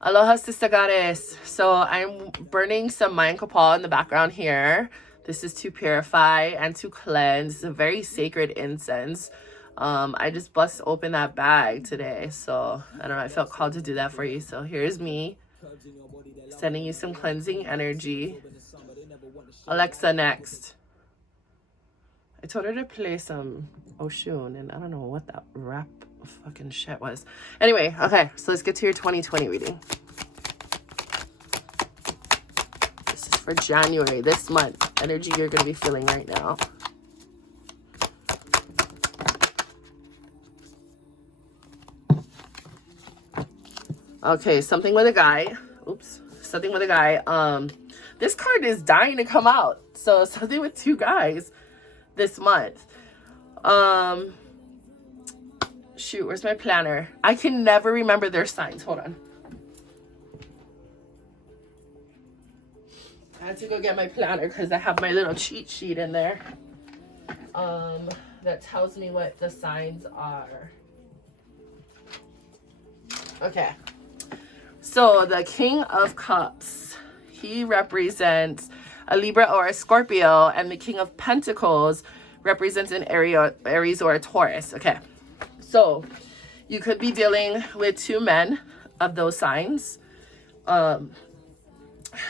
Aloha, Sister Goddess. So I'm burning some Mayan Kapal in the background here. This is to purify and to cleanse. It's a very sacred incense. I just bust open that bag today. So I don't know, I felt called to do that for you. So here's me sending you some cleansing energy. Alexa, next. I told her to play some Oshun, and I don't know what that rap fucking shit was. Anyway, okay, so let's get to your 2020 reading. This is for January, this month. Energy you're going to be feeling right now. Okay, something with a guy. Oops, something with a guy. This card is dying to come out. So something with two guys this month. Shoot, where's my planner? I can never remember their signs. Hold on. I had to go get my planner because I have my little cheat sheet in there. That tells me what the signs are. Okay. So the King of Cups, he represents a Libra or a Scorpio, and the King of Pentacles represents an Aries or a Taurus. Okay. So you could be dealing with two men of those signs.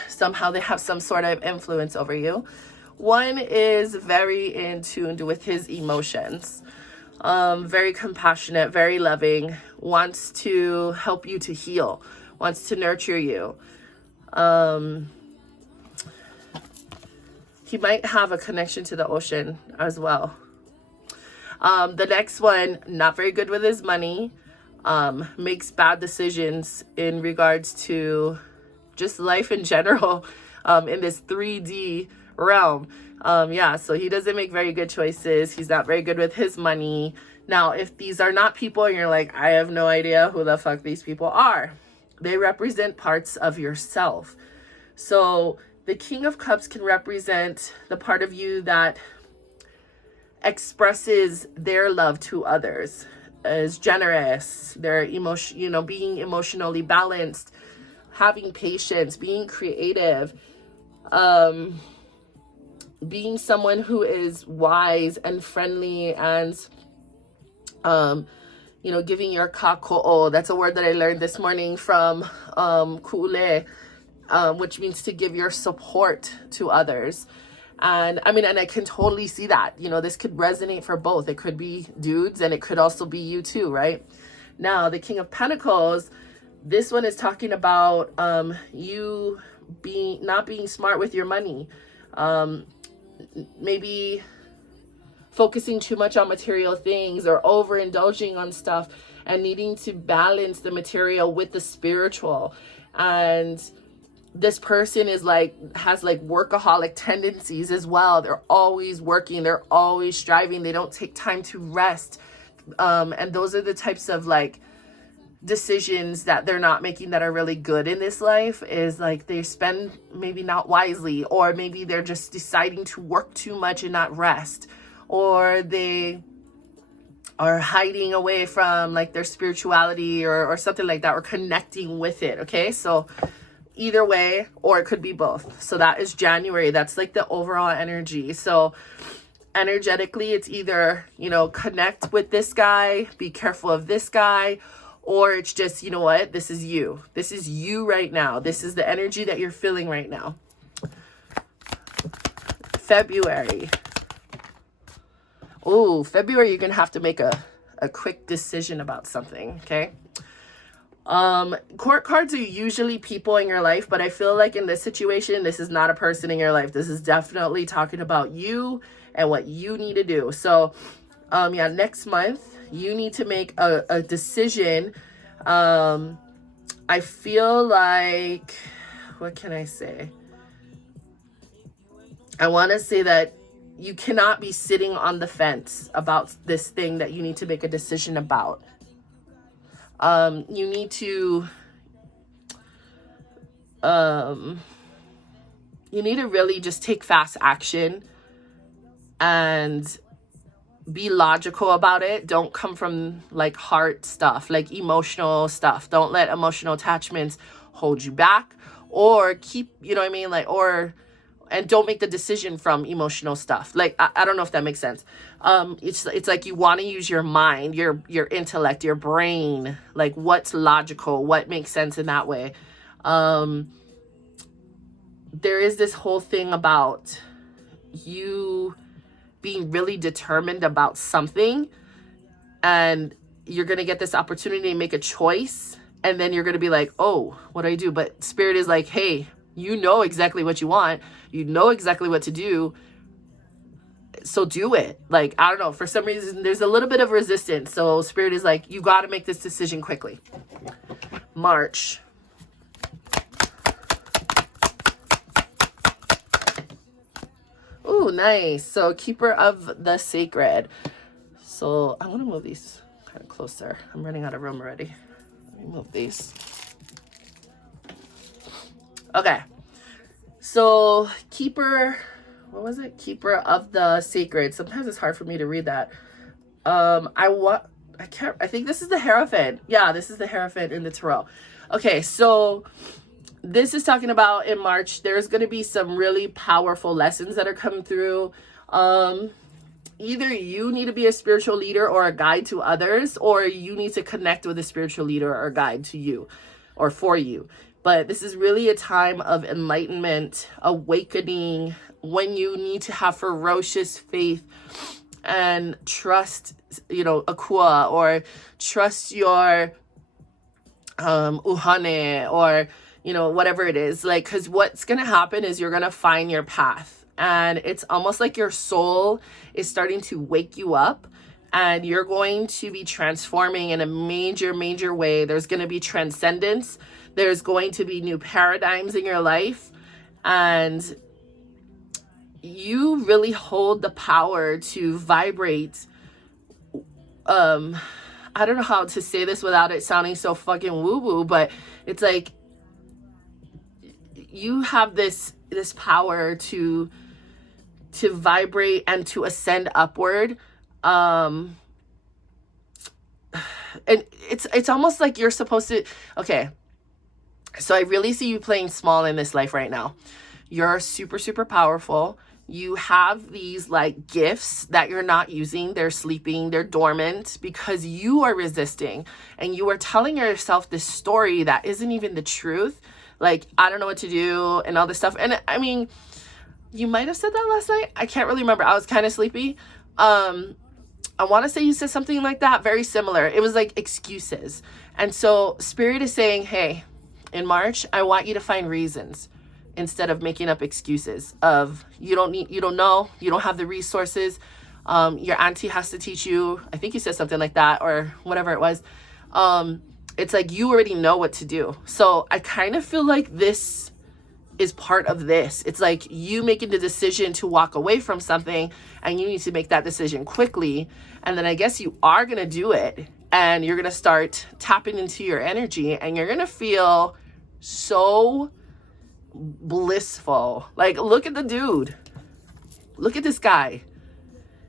Somehow they have some sort of influence over you. One is very in tune with his emotions, very compassionate, very loving, wants to help you to heal, wants to nurture you. He might have a connection to the ocean as well. The next one, not very good with his money, makes bad decisions in regards to just life in general, in this 3D realm. Yeah, so he doesn't make very good choices. He's not very good with his money. Now, if these are not people and you're like, I have no idea who the fuck these people are, they represent parts of yourself. So the King of Cups can represent the part of you that expresses their love to others, is generous, their emotion, being emotionally balanced, having patience, being creative, being someone who is wise and friendly, and giving your kako'o. That's a word that I learned this morning from Ku'ule, which means to give your support to others. And I can totally see that, this could resonate for both. It could be dudes and it could also be you too, right? Now, the King of Pentacles, this one is talking about you not being smart with your money. Maybe focusing too much on material things or overindulging on stuff and needing to balance the material with the spiritual. And this person has workaholic tendencies as well. They're always working. They're always striving. They don't take time to rest. And those are the types of decisions that they're not making that are really good in this life, is they spend maybe not wisely, or maybe they're just deciding to work too much and not rest, or they are hiding away from their spirituality or something like that, or connecting with it. Okay. So either way, or it could be both. So that is January. That's the overall energy. So energetically, it's either, connect with this guy, be careful of this guy, or it's just, what? This is you. This is you right now. This is the energy that you're feeling right now. February. Oh, February, you're going to have to make a quick decision about something. Okay. Court cards are usually people in your life, but I feel like in this situation, this is not a person in your life. This is definitely talking about you and what you need to do. So, next month, you need to make a decision. I feel like, what can I say? I want to say that you cannot be sitting on the fence about this thing that you need to make a decision about. You need to really just take fast action and be logical about it. Don't come from like heart stuff, like emotional stuff. Don't let emotional attachments hold you back, or keep, you know what I mean? Like, and don't make the decision from emotional stuff. Like, I don't know if that makes sense. It's like you want to use your mind, your intellect, your brain, like what's logical, what makes sense in that way. There is this whole thing about you being really determined about something, and you're going to get this opportunity to make a choice, and then you're going to be like, oh, what do I do? But Spirit is like, hey, you know exactly what you want. You know exactly what to do. So do it. Like, I don't know. For some reason, there's a little bit of resistance. So Spirit is like, you got to make this decision quickly. March. Ooh, nice. So keeper of the sacred. So I'm going to move these kind of closer. I'm running out of room already. Let me move these. Okay. So keeper, what was it? Keeper of the sacred. Sometimes it's hard for me to read that. I think this is the Hierophant. Yeah, this is the Hierophant in the Tarot. Okay, so this is talking about in March, there's going to be some really powerful lessons that are coming through. Either you need to be a spiritual leader or a guide to others, or you need to connect with a spiritual leader or guide to you or for you. But this is really a time of enlightenment, awakening, when you need to have ferocious faith and trust, Akua, or trust your Uhane, or, whatever it is. Like, because what's going to happen is you're going to find your path. And it's almost like your soul is starting to wake you up, and you're going to be transforming in a major, major way. There's going to be transcendence. There's going to be new paradigms in your life, and you really hold the power to vibrate. I don't know how to say this without it sounding so fucking woo-woo, but it's like you have this power to vibrate and to ascend upward. And it's almost like you're supposed to, okay. So I really see you playing small in this life right now. You're super, super powerful. You have these like gifts that you're not using. They're sleeping, they're dormant because you are resisting, and you are telling yourself this story that isn't even the truth. Like, I don't know what to do and all this stuff. And I mean, you might have said that last night. I can't really remember. I was kind of sleepy. I want to say you said something like that, very similar. It was like excuses. And so Spirit is saying, hey, in March, I want you to find reasons instead of making up excuses of you don't know, you don't have the resources. Your auntie has to teach you. I think you said something like that, or whatever it was. It's like you already know what to do. So I kind of feel like this is part of this. It's like you making the decision to walk away from something, and you need to make that decision quickly. And then I guess you are going to do it, and you're going to start tapping into your energy, and you're going to feel so blissful. Like, look at the dude. Look at this guy.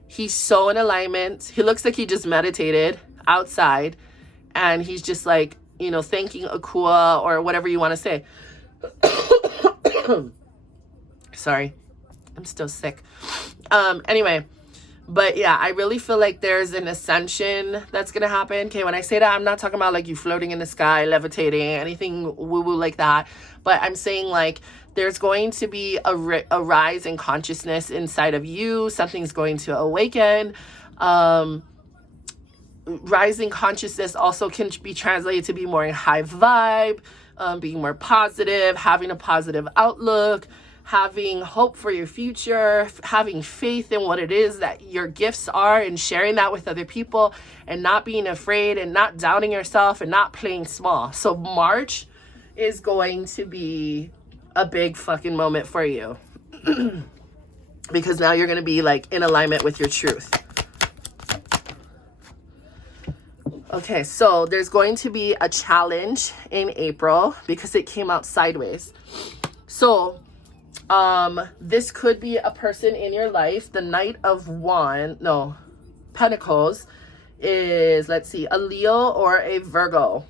He's so in alignment. He looks like he just meditated outside, and he's just like, thanking Akua or whatever you want to say. Sorry, I'm still sick. Anyway, but yeah, I really feel like there's an ascension that's gonna happen. Okay, when I say that, I'm not talking about like you floating in the sky, levitating, anything woo-woo like that. But I'm saying like there's going to be a rise in consciousness inside of you. Something's going to awaken. Rising consciousness also can be translated to be more in high vibe, being more positive, having a positive outlook, having hope for your future, having faith in what it is that your gifts are, and sharing that with other people, and not being afraid and not doubting yourself and not playing small. So March is going to be a big fucking moment for you because now you're going to be like in alignment with your truth. Okay, so there's going to be a challenge in April because it came out sideways. So this could be a person in your life. The Knight of Wands. No, Pentacles is, let's see, a Leo or a Virgo.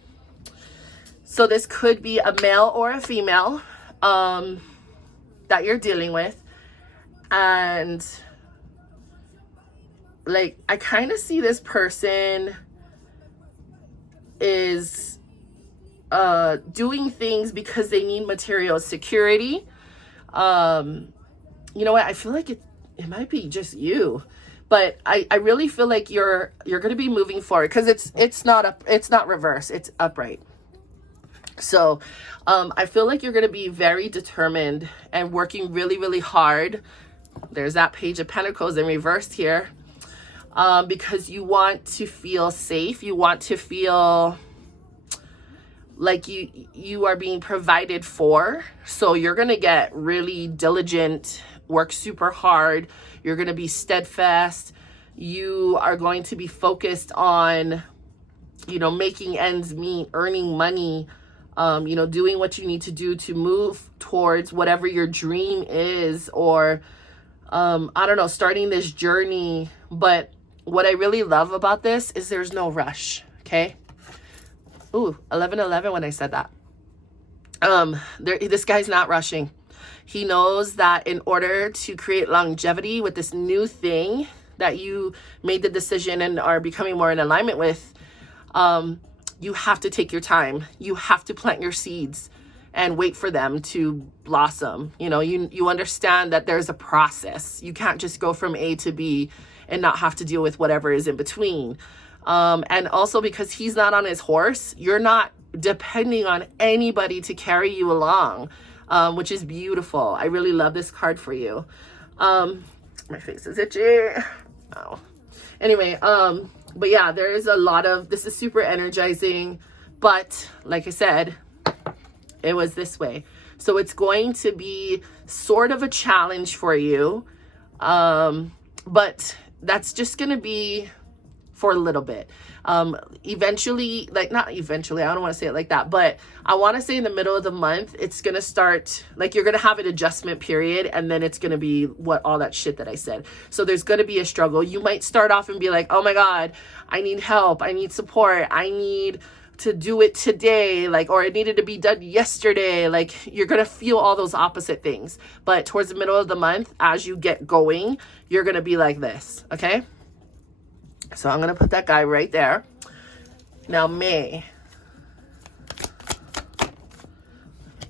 So this could be a male or a female that you're dealing with. And like, I kind of see this person is doing things because they need material security. You know what? I feel like it might be just you, but I really feel like you're going to be moving forward, because it's not reverse, it's upright. So I feel like you're going to be very determined and working really, really hard. There's that Page of Pentacles in reverse here, because you want to feel safe. You want to feel like you are being provided for. So you're going to get really diligent, work super hard. You're going to be steadfast. You are going to be focused on, making ends meet, earning money, doing what you need to do to move towards whatever your dream is, or, I don't know, starting this journey. But what I really love about this is there's no rush. Okay. Ooh, 11:11 when I said that. This guy's not rushing. He knows that in order to create longevity with this new thing that you made the decision and are becoming more in alignment with, you have to take your time. You have to plant your seeds and wait for them to blossom. You understand that there's a process. You can't just go from A to B and not have to deal with whatever is in between. And also, because he's not on his horse, you're not depending on anybody to carry you along, which is beautiful. I really love this card for you. My face is itchy. Oh. Anyway, but yeah, there is a lot of, this is super energizing, but like I said, it was this way. So it's going to be sort of a challenge for you. But that's just going to be for a little bit. Eventually, like, not eventually, I don't want to say it like that, but I want to say in the middle of the month, it's going to start, like, you're going to have an adjustment period, and then it's going to be all that shit that I said. So there's going to be a struggle. You might start off and be like, oh my God, I need help. I need support. I need to do it today, like, or it needed to be done yesterday. Like, you're going to feel all those opposite things. But towards the middle of the month, as you get going, you're going to be like this. Okay. So I'm going to put that guy right there. Now, May.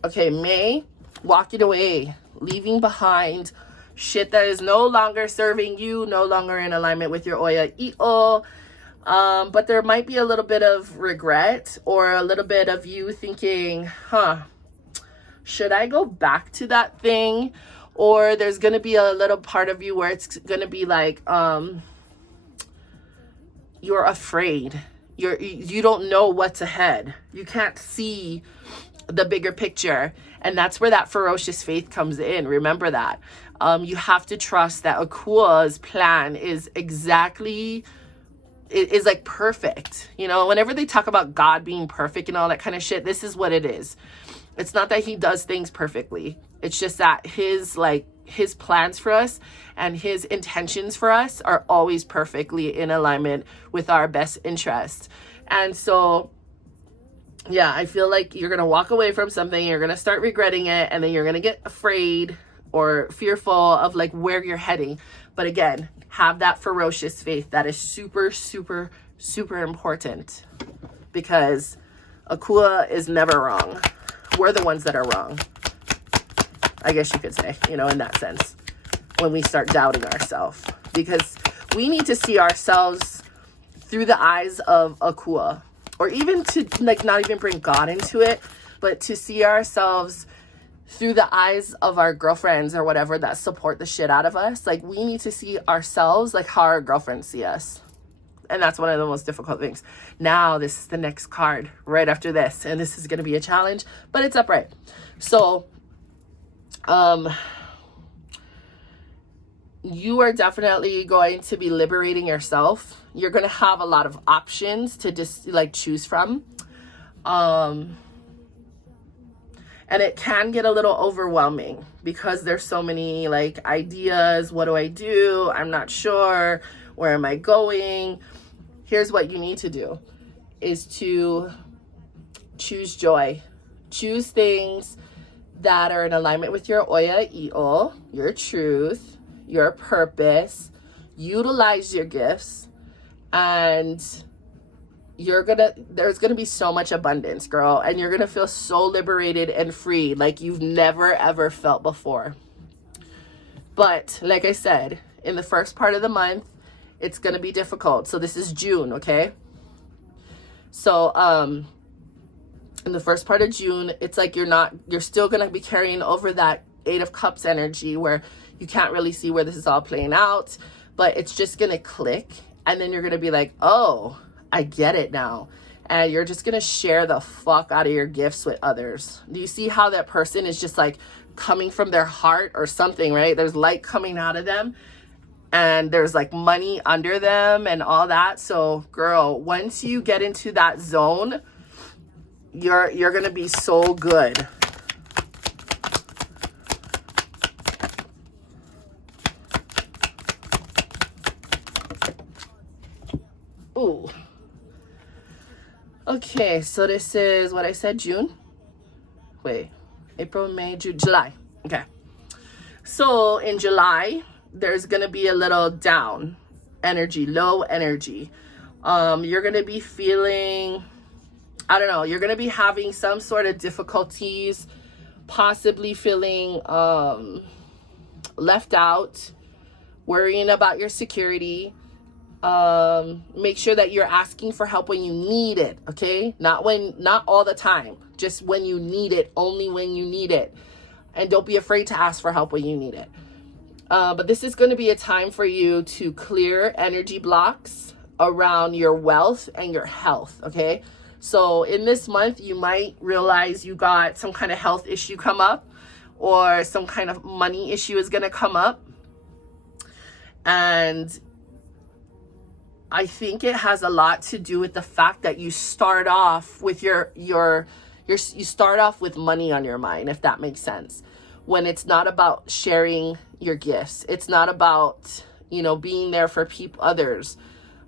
Okay, May, walking away, leaving behind shit that is no longer serving you, no longer in alignment with your Oya I'o. But there might be a little bit of regret, or a little bit of you thinking, should I go back to that thing? Or there's going to be a little part of you where it's going to be like, you're afraid. You don't know what's ahead. You can't see the bigger picture. And that's where that ferocious faith comes in. Remember that. You have to trust that Akua's plan is exactly, it is like perfect. Whenever they talk about God being perfect and all that kind of shit, this is what it is. It's not that he does things perfectly. It's just that his plans for us and his intentions for us are always perfectly in alignment with our best interest. And so, yeah, I feel like you're going to walk away from something, you're going to start regretting it, and then you're going to get afraid or fearful of like where you're heading. But again, have that ferocious faith. That is super, super, super important, because Akua is never wrong. We're the ones that are wrong, I guess you could say, in that sense, when we start doubting ourselves, because we need to see ourselves through the eyes of Akua, or even to like not even bring God into it, but to see ourselves through the eyes of our girlfriends or whatever that support the shit out of us. Like, we need to see ourselves like how our girlfriends see us. And that's one of the most difficult things. Now, this is the next card right after this. And this is going to be a challenge, but it's upright. So, you are definitely going to be liberating yourself. You're going to have a lot of options to just like choose from. And it can get a little overwhelming because there's so many like ideas. What do I do? I'm not sure. Where am I going? Here's what you need to do, is to choose joy. Choose things that are in alignment with your Oya I'o, your truth, your purpose. Utilize your gifts, and there's gonna be so much abundance, girl, and you're gonna feel so liberated and free like you've never ever felt before. But like I said, in the first part of the month, it's gonna be difficult. So this is June, okay? So in the first part of June, it's like you're still gonna be carrying over that Eight of Cups energy where you can't really see where this is all playing out, but it's just gonna click, and then you're gonna be like, oh, I get it now. And you're just gonna share the fuck out of your gifts with others. Do you see how that person is just like coming from their heart or something, right? There's light coming out of them, and there's like money under them and all that. So girl, once you get into that zone, you're gonna be so good. Ooh. Okay, so this is what I said, June. Wait, April, May, June, July. Okay. So in July, there's gonna be a little down energy, low energy. You're gonna be feeling, I don't know, you're gonna be having some sort of difficulties, possibly feeling left out, worrying about your security. Make sure that you're asking for help when you need it, okay? Not all the time, just when you need it, only when you need it. And don't be afraid to ask for help when you need it. But this is going to be a time for you to clear energy blocks around your wealth and your health, okay? So in this month, you might realize you got some kind of health issue come up, or some kind of money issue is going to come up. And I think it has a lot to do with the fact that you start off with you start off with money on your mind, if that makes sense. When it's not about sharing your gifts, it's not about, being there for others.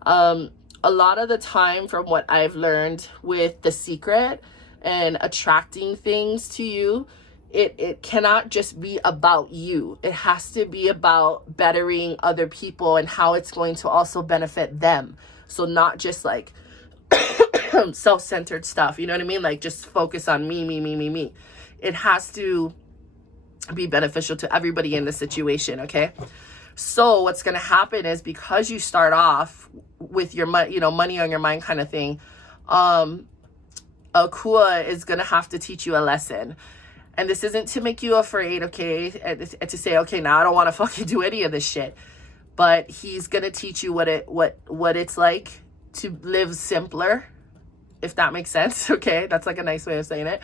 A lot of the time, from what I've learned with The Secret and attracting things to you, it cannot just be about you. It has to be about bettering other people and how it's going to also benefit them. So not just like self-centered stuff, you know what I mean? Like just focus on me. It has to be beneficial to everybody in the situation, okay? So what's going to happen is, because you start off with your money on your mind kind of thing, Akua is going to have to teach you a lesson. And this isn't to make you afraid, okay? And to say, okay, now I don't want to fucking do any of this shit. But he's going to teach you what it's like to live simpler, if that makes sense, okay? That's like a nice way of saying it.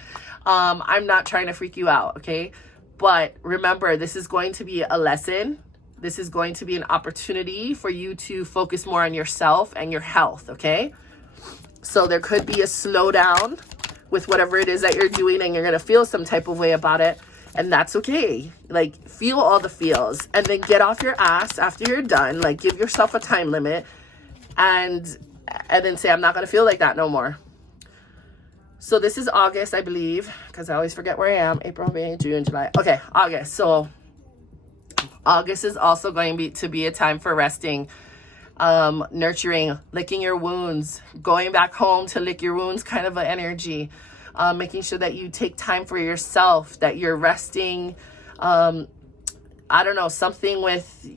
I'm not trying to freak you out, okay? But remember, this is going to be a lesson. This is going to be an opportunity for you to focus more on yourself and your health, okay? So there could be a slowdown with whatever it is that you're doing, and you're going to feel some type of way about it. And that's okay. Like, feel all the feels, and then get off your ass after you're done. Like, give yourself a time limit, and then say, I'm not going to feel like that no more. So this is August, I believe, because I always forget where I am. April, May, June, July. Okay, August. So August is also going to be a time for resting, nurturing, licking your wounds, going back home to lick your wounds kind of an energy, making sure that you take time for yourself, that you're resting. I don't know, something with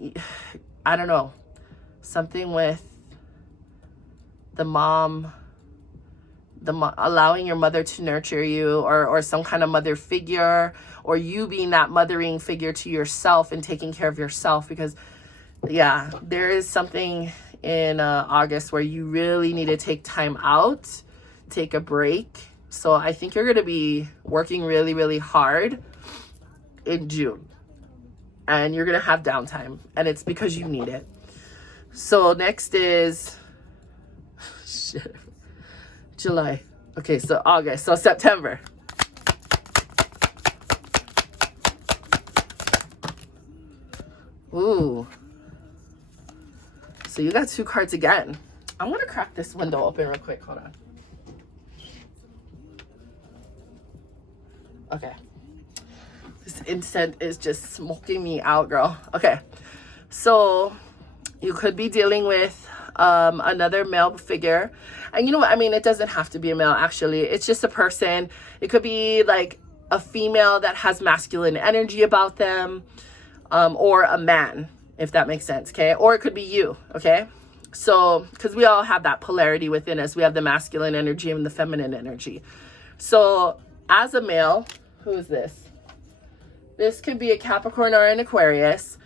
the mom, allowing your mother to nurture you, or some kind of mother figure, or you being that mothering figure to yourself and taking care of yourself. Because yeah, there is something in August where you really need to take time out, take a break. So I think you're going to be working really, really hard in June, and you're going to have downtime, and it's because you need it. So next is July. Okay, so August. So September. Ooh. So you got 2 cards again. I'm going to crack this window open real quick. Hold on. Okay. This incense is just smoking me out, girl. Okay. So you could be dealing with another male figure. And you know what? I mean, it doesn't have to be a male, actually. It's just a person. It could be like a female that has masculine energy about them, or a man, if that makes sense, okay? Or it could be you, okay? So, because we all have that polarity within us. We have the masculine energy and the feminine energy. So, as a male, who is this? This could be a Capricorn or an Aquarius,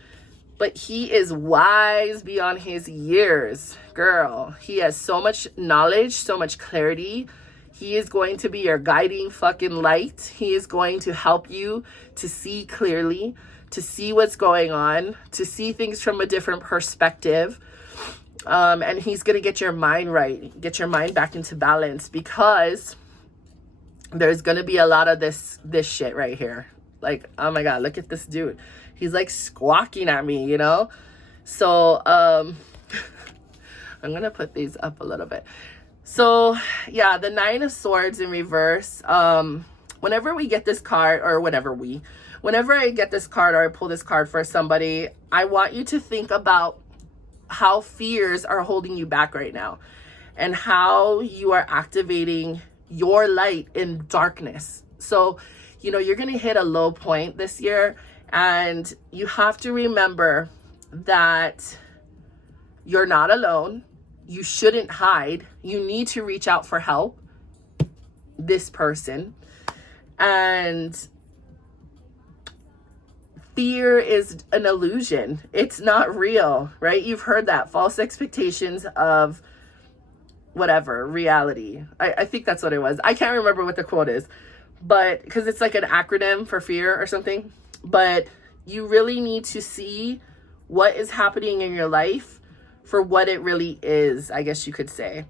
but he is wise beyond his years, girl. He has so much knowledge, so much clarity. He is going to be your guiding fucking light. He is going to help you to see clearly, to see what's going on, to see things from a different perspective. And he's going to get your mind right, get your mind back into balance, because there's going to be a lot of this shit right here. Like, oh my God, look at this dude. He's like squawking at me, you know? So, I'm going to put these up a little bit. So, yeah, the 9 of Swords in reverse. Whenever we get this card, or whenever I get this card or I pull this card for somebody, I want you to think about how fears are holding you back right now and how you are activating your light in darkness. So, you know, you're going to hit a low point this year, and you have to remember that you're not alone. You shouldn't hide. You need to reach out for help. This person. And fear is an illusion. It's not real, right? You've heard that. False expectations of whatever, reality. I think that's what it was. I can't remember what the quote is, but because it's like an acronym for fear or something. But you really need to see what is happening in your life for what it really is, I guess you could say.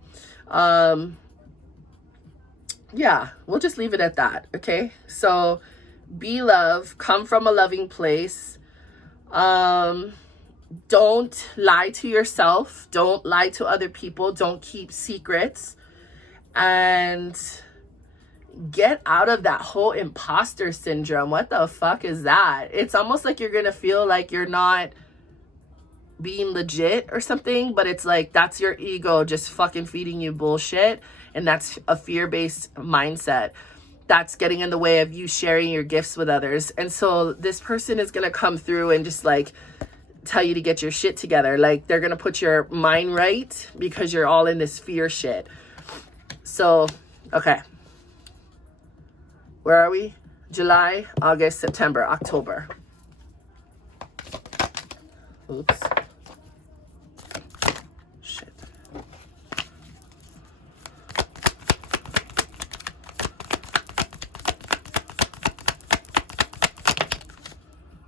Yeah, we'll just leave it at that, okay? So be love, come from a loving place. Don't lie to yourself. Don't lie to other people. Don't keep secrets. And get out of that whole imposter syndrome. What the fuck is that? It's almost like you're gonna feel like you're not being legit or something, but it's like that's your ego just fucking feeding you bullshit. And that's a fear-based mindset that's getting in the way of you sharing your gifts with others. And so this person is gonna come through and just like tell you to get your shit together. Like, they're gonna put your mind right because you're all in this fear shit. So, okay. Where are we? July, August, September, October. Oops. Shit.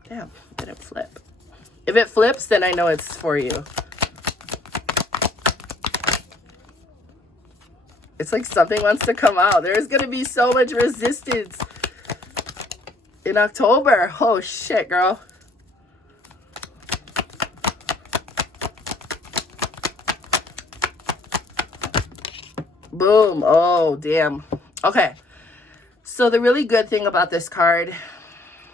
Damn, didn't flip. If it flips, then I know it's for you. It's like something wants to come out. There's going to be so much resistance in October. Oh, shit, girl. Boom. Oh, damn. Okay. So the really good thing about this card,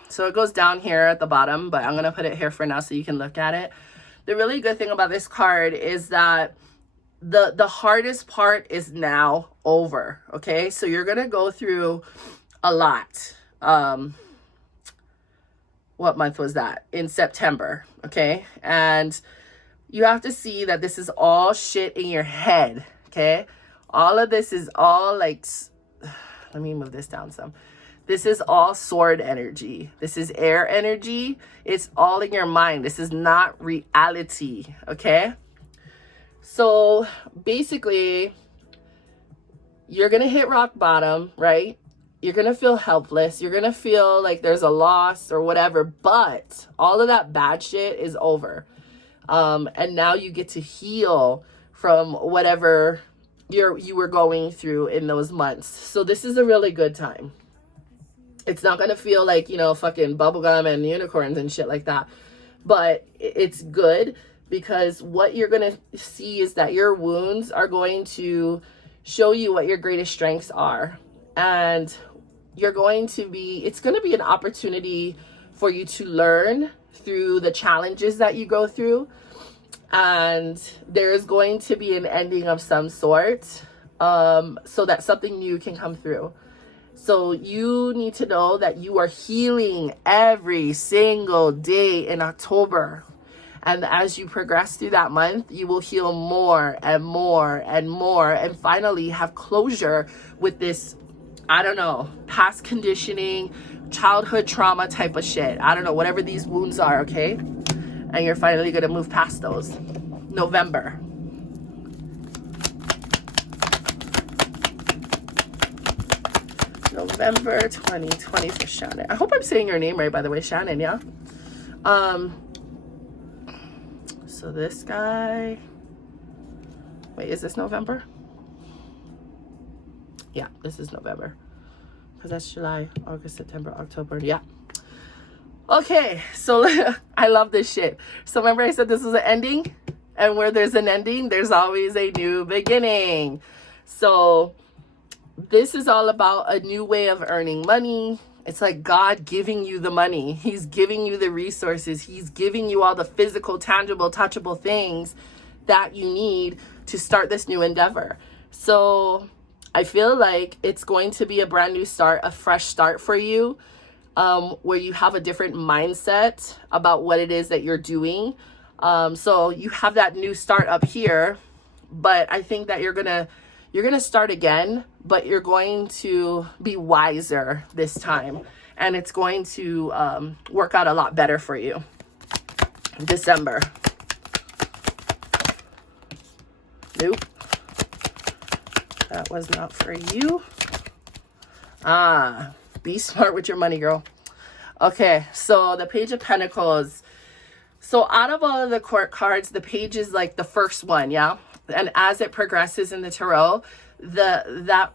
so it goes down here at the bottom, but I'm going to put it here for now so you can look at it. The really good thing about this card is that the hardest part is now over, okay? So you're going to go through a lot. What month was that? In September, okay? And you have to see that this is all shit in your head, okay? All of this is all like, let me move this down some. This is all sword energy. This is air energy. It's all in your mind. This is not reality, okay? So basically, you're going to hit rock bottom, right? You're going to feel helpless. You're going to feel like there's a loss or whatever, but all of that bad shit is over. And now you get to heal from whatever you were going through in those months. So this is a really good time. It's not going to feel like, you know, fucking bubblegum and unicorns and shit like that. But it's good because what you're going to see is that your wounds are going to show you what your greatest strengths are. And it's going to be an opportunity for you to learn through the challenges that you go through. And there's going to be an ending of some sort, so that something new can come through. So you need to know that you are healing every single day in October. And as you progress through that month, you will heal more and more and more, and finally have closure with this, I don't know, past conditioning, childhood trauma type of shit. I don't know, whatever these wounds are, okay? And you're finally going to move past those. November 2020 for Chanin. I hope I'm saying your name right, by the way, Chanin, yeah? So this guy, wait, is this November? Yeah, this is November, because that's July, August, September, October. Yeah. Okay, so I love this shit. So remember I said this is an ending? And where there's an ending, there's always a new beginning. So this is all about a new way of earning money. It's like God giving you the money. He's giving you the resources. He's giving you all the physical, tangible, touchable things that you need to start this new endeavor. So I feel like it's going to be a brand new start, a fresh start for you, where you have a different mindset about what it is that you're doing. So you have that new start up here, but I think that you're gonna start again, but you're going to be wiser this time, and it's going to work out a lot better for you. December. Nope. That was not for you. Be smart with your money, girl. Okay, so the Page of Pentacles. So out of all of the court cards, the page is like the first one, yeah? And as it progresses in the tarot, that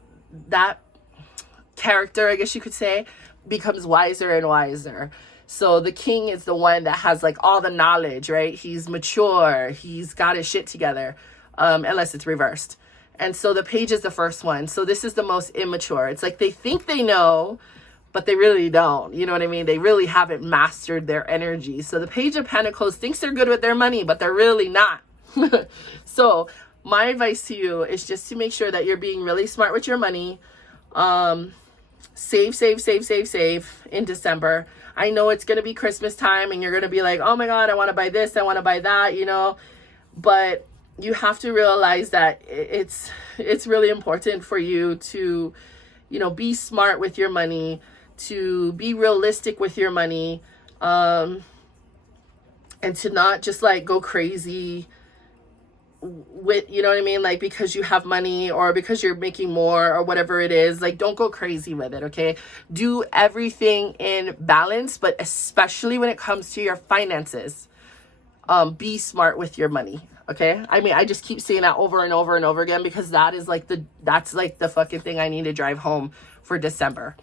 character, I guess you could say, becomes wiser and wiser. So the king is the one that has like all the knowledge, right? He's mature. He's got his shit together, unless it's reversed. And so the page is the first one. So this is the most immature. It's like they think they know, but they really don't. You know what I mean? They really haven't mastered their energy. So the Page of Pentacles thinks they're good with their money, but they're really not. So my advice to you is just to make sure that you're being really smart with your money. Save in December. I know it's going to be Christmas time and you're going to be like, oh my God, I want to buy this, I want to buy that, you know, but you have to realize that it's really important for you to, you know, be smart with your money, to be realistic with your money, and to not just like go crazy with, you know what I mean? Like, because you have money or because you're making more or whatever it is, like, don't go crazy with it. Okay. Do everything in balance, but especially when it comes to your finances, be smart with your money. Okay. I mean, I just keep saying that over and over and over again, because that's like the fucking thing I need to drive home for December.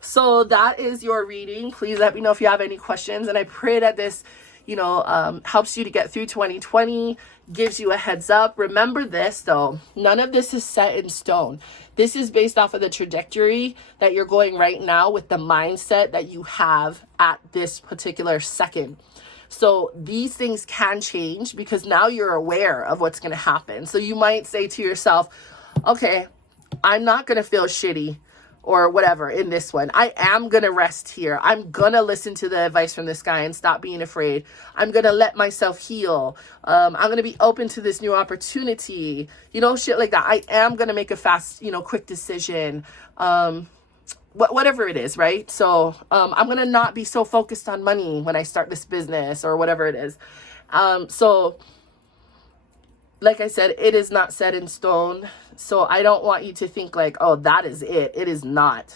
So that is your reading. Please let me know if you have any questions. And I pray that this, you know, helps you to get through 2020, gives you a heads up. Remember this though, none of this is set in stone. This is based off of the trajectory that you're going right now with the mindset that you have at this particular second. So these things can change because now you're aware of what's going to happen. So you might say to yourself, okay, I'm not going to feel shitty or whatever in this one. I am going to rest here. I'm going to listen to the advice from this guy and stop being afraid. I'm going to let myself heal. I'm going to be open to this new opportunity, you know, shit like that. I am going to make a fast, you know, quick decision. Whatever it is, right? So I'm going to not be so focused on money when I start this business or whatever it is. So like I said, it is not set in stone. So I don't want you to think like, oh, that is it. It is not.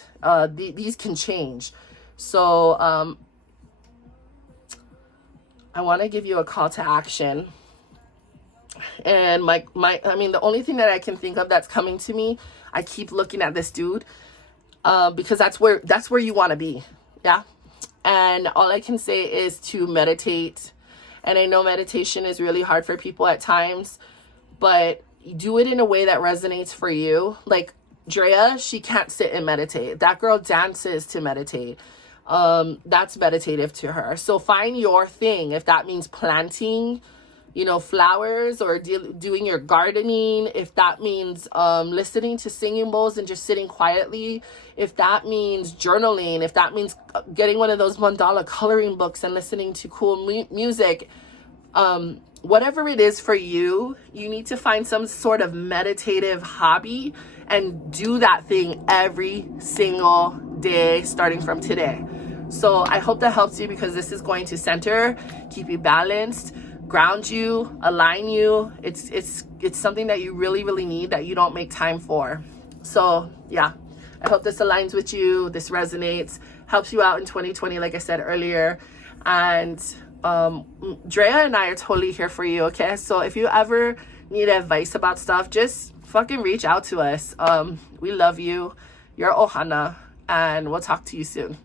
These can change. So I want to give you a call to action. And I mean, the only thing that I can think of that's coming to me, I keep looking at this dude, because that's where you want to be. Yeah. And all I can say is to meditate And I know meditation is really hard for people at times, but do it in a way that resonates for you. Like Drea, she can't sit and meditate. That girl dances to meditate. That's meditative to her. So find your thing. If that means planting, you know, flowers, or doing your gardening, if that means listening to singing bowls and just sitting quietly, if that means journaling, if that means getting one of those mandala coloring books and listening to cool music, whatever it is for you, you need to find some sort of meditative hobby and do that thing every single day starting from today. So I hope that helps you, because this is going to center, keep you balanced, ground you, align you. It's something that you really, really need, that you don't make time for. So yeah, I hope this aligns with you, this resonates, helps you out in 2020, like I said earlier. And Drea and I are totally here for you, okay? So if you ever need advice about stuff, just fucking reach out to us. We love you. You're Ohana, and we'll talk to you soon.